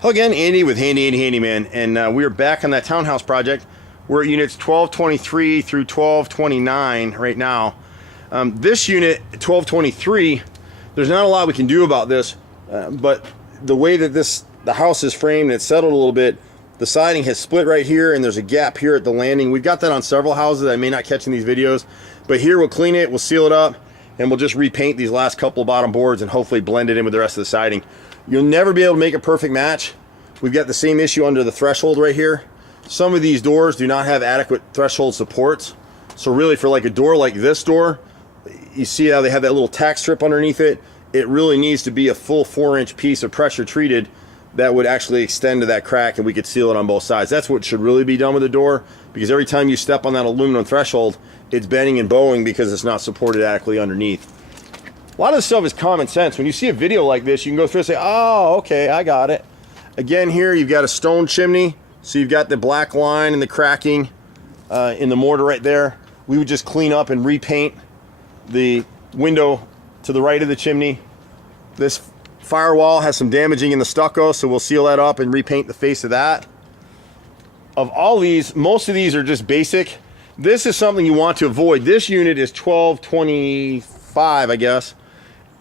Hello again, Andy with Handyman, and we are back on that townhouse project. We're at units 1223 through 1229 right now. This unit, 1223, there's not a lot we can do about this, but the way that the house is framed, it's settled a little bit. The siding has split right here, and there's a gap here at the landing. We've got that on several houses. I may not catch in these videos, but here we'll clean it, we'll seal it up, and we'll just repaint these last couple of bottom boards and hopefully blend it in with the rest of the siding. You'll never be able to make a perfect match. We've got the same issue under the threshold right here. Some of these doors do not have adequate threshold supports. So really for like a door like this door, you see how they have that little tack strip underneath it? It really needs to be a full 4-inch piece of pressure treated that would actually extend to that crack, and we could seal it on both sides. That's what should really be done with the door, because every time you step on that aluminum threshold, it's bending and bowing because it's not supported adequately underneath. A lot of this stuff is common sense. When you see a video like this, you can go through and say, oh, okay, I got it. Again, here you've got a stone chimney, so you've got the black line and the cracking in the mortar right there. We would just clean up and repaint the window to the right of the chimney. This firewall has some damaging in the stucco, so we'll seal that up and repaint the face of that. Of all these, most of these are just basic. This is something you want to avoid. This unit is 1225, I guess.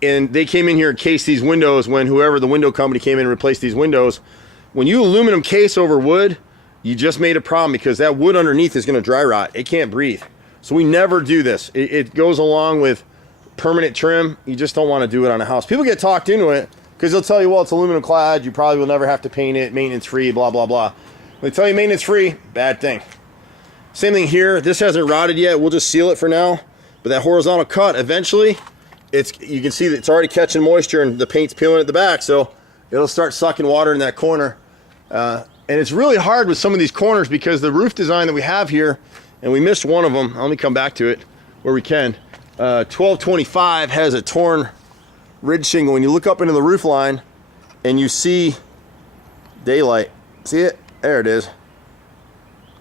And they came in here and cased these windows when whoever the window company came in and replaced these windows. When you aluminum case over wood, you just made a problem because that wood underneath is going to dry rot. It can't breathe. So we never do this. It goes along with permanent trim. You just don't want to do it on a house. People get talked into it because they'll tell you, well, it's aluminum clad. You probably will never have to paint it. Maintenance free, blah, blah, blah. When they tell you maintenance free, bad thing. Same thing here. This hasn't rotted yet. We'll just seal it for now. But that horizontal cut, eventually, you can see that it's already catching moisture and the paint's peeling at the back, so it'll start sucking water in that corner. And it's really hard with some of these corners because the roof design that we have here, and we missed one of them. Let me come back to it where we can. 1225 has a torn ridge shingle. When you look up into the roof line and you see daylight, see it? There it is.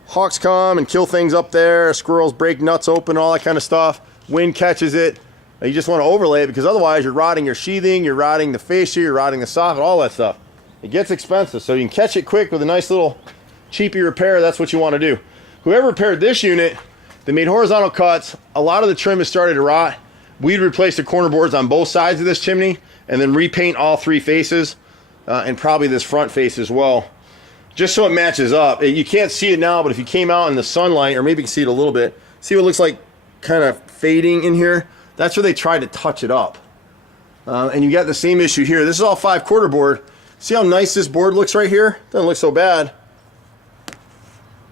Hawks come and kill things up there. Squirrels break nuts open, all that kind of stuff. Wind catches it. You just want to overlay it because otherwise you're rotting your sheathing, you're rotting the fascia, you're rotting the soffit, all that stuff. It gets expensive, so you can catch it quick with a nice little cheapy repair. That's what you want to do. Whoever repaired this unit, they made horizontal cuts. A lot of the trim has started to rot. We'd replace the corner boards on both sides of this chimney and then repaint all three faces and probably this front face as well, just so it matches up. You can't see it now, but if you came out in the sunlight, or maybe you can see it a little bit, see what it looks like kind of fading in here? That's where they tried to touch it up. And you got the same issue here. This is all 5/4 board. See how nice this board looks right here? Doesn't look so bad.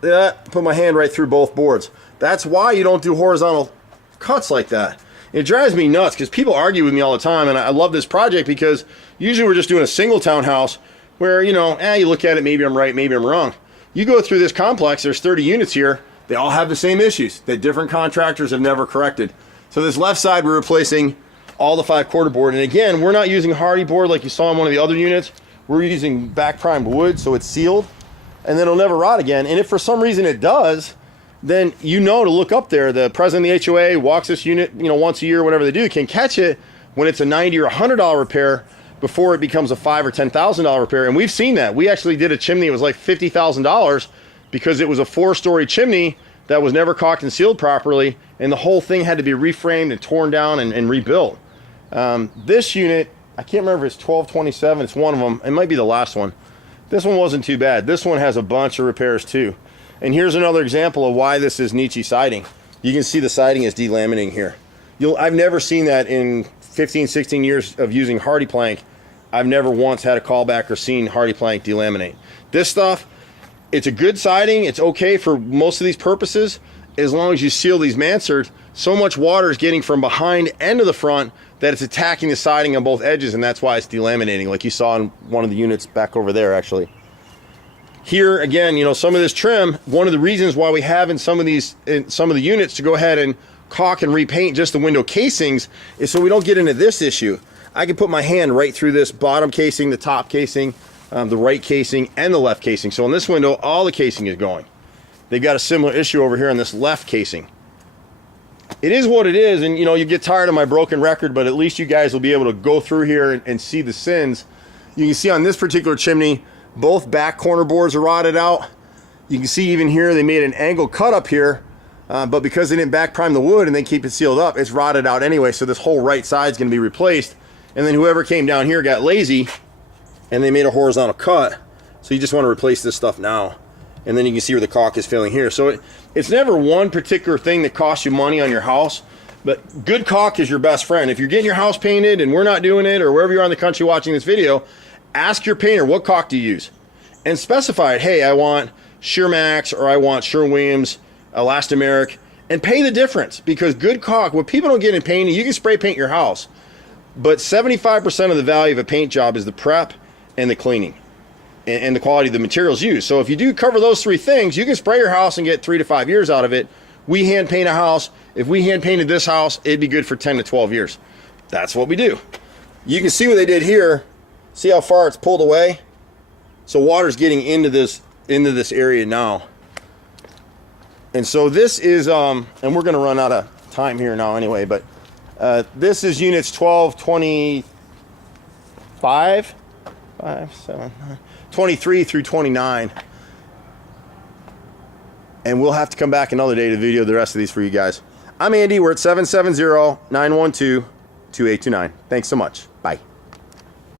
Yeah, put my hand right through both boards. That's why you don't do horizontal cuts like that. It drives me nuts because people argue with me all the time, and I love this project because usually we're just doing a single townhouse where, you know, you look at it, maybe I'm right, maybe I'm wrong. You go through this complex, there's 30 units here. They all have the same issues that different contractors have never corrected. So this left side, we're replacing all the 5/4 board. And again, we're not using hardy board like you saw in one of the other units. We're using back primed wood, so it's sealed, and then it'll never rot again. And if for some reason it does, then you know to look up there. The president of the HOA walks this unit, you know, once a year, whatever they do, can catch it when it's a $90 or $100 repair before it becomes a $5,000 or $10,000 repair. And we've seen that. We actually did a chimney. It was like $50,000 because it was a 4-story chimney that was never caulked and sealed properly, and the whole thing had to be reframed and torn down and rebuilt. This unit, I can't remember if it's 1227, it's one of them. It might be the last one. This one wasn't too bad. This one has a bunch of repairs too. And here's another example of why this is Nietzsche siding. You can see the siding is delaminating here. I've never seen that in 15, 16 years of using hardy plank. I've never once had a callback or seen hardy plank delaminate. This stuff, it's a good siding. It's okay for most of these purposes as long as you seal these mansards. So much water is getting from behind and to the front that it's attacking the siding on both edges, and that's why it's delaminating, like you saw in one of the units back over there, actually. Here, again, you know, some of this trim, one of the reasons why we have in some of the units to go ahead and caulk and repaint just the window casings is so we don't get into this issue. I can put my hand right through this bottom casing, the top casing, the right casing, and the left casing. So in this window, all the casing is going. They've got a similar issue over here on this left casing. It is what it is, and you know, you get tired of my broken record, but at least you guys will be able to go through here and see the sins. You can see on this particular chimney, Both back corner boards are rotted out. You can see even here they made an angle cut up here, but because they didn't back prime the wood and they keep it sealed up, it's rotted out anyway, so this whole right side is going to be replaced. And then whoever came down here got lazy and they made a horizontal cut, so you just want to replace this stuff now. And then you can see where the caulk is filling here. So it's never one particular thing that costs you money on your house, but good caulk is your best friend. If you're getting your house painted and we're not doing it, or wherever you are in the country watching this video, ask your painter, what caulk do you use? And specify it. Hey, I want Shearmax, or I want Sherwin-Williams, Elastomeric, and pay the difference. Because good caulk, what people don't get in painting, you can spray paint your house, but 75% of the value of a paint job is the prep and the cleaning and the quality of the materials used. So if you do cover those three things, you can spray your house and get 3 to 5 years out of it. We hand paint a house. If we hand painted this house, it'd be good for 10 to 12 years. That's what we do. You can see what they did here. See how far it's pulled away? So water's getting into this area now. And so this is, and we're gonna run out of time here now anyway, but this is units 12, 25, 23 through 29. And we'll have to come back another day to video the rest of these for you guys. I'm Andy, we're at 770-912-2829. Thanks so much.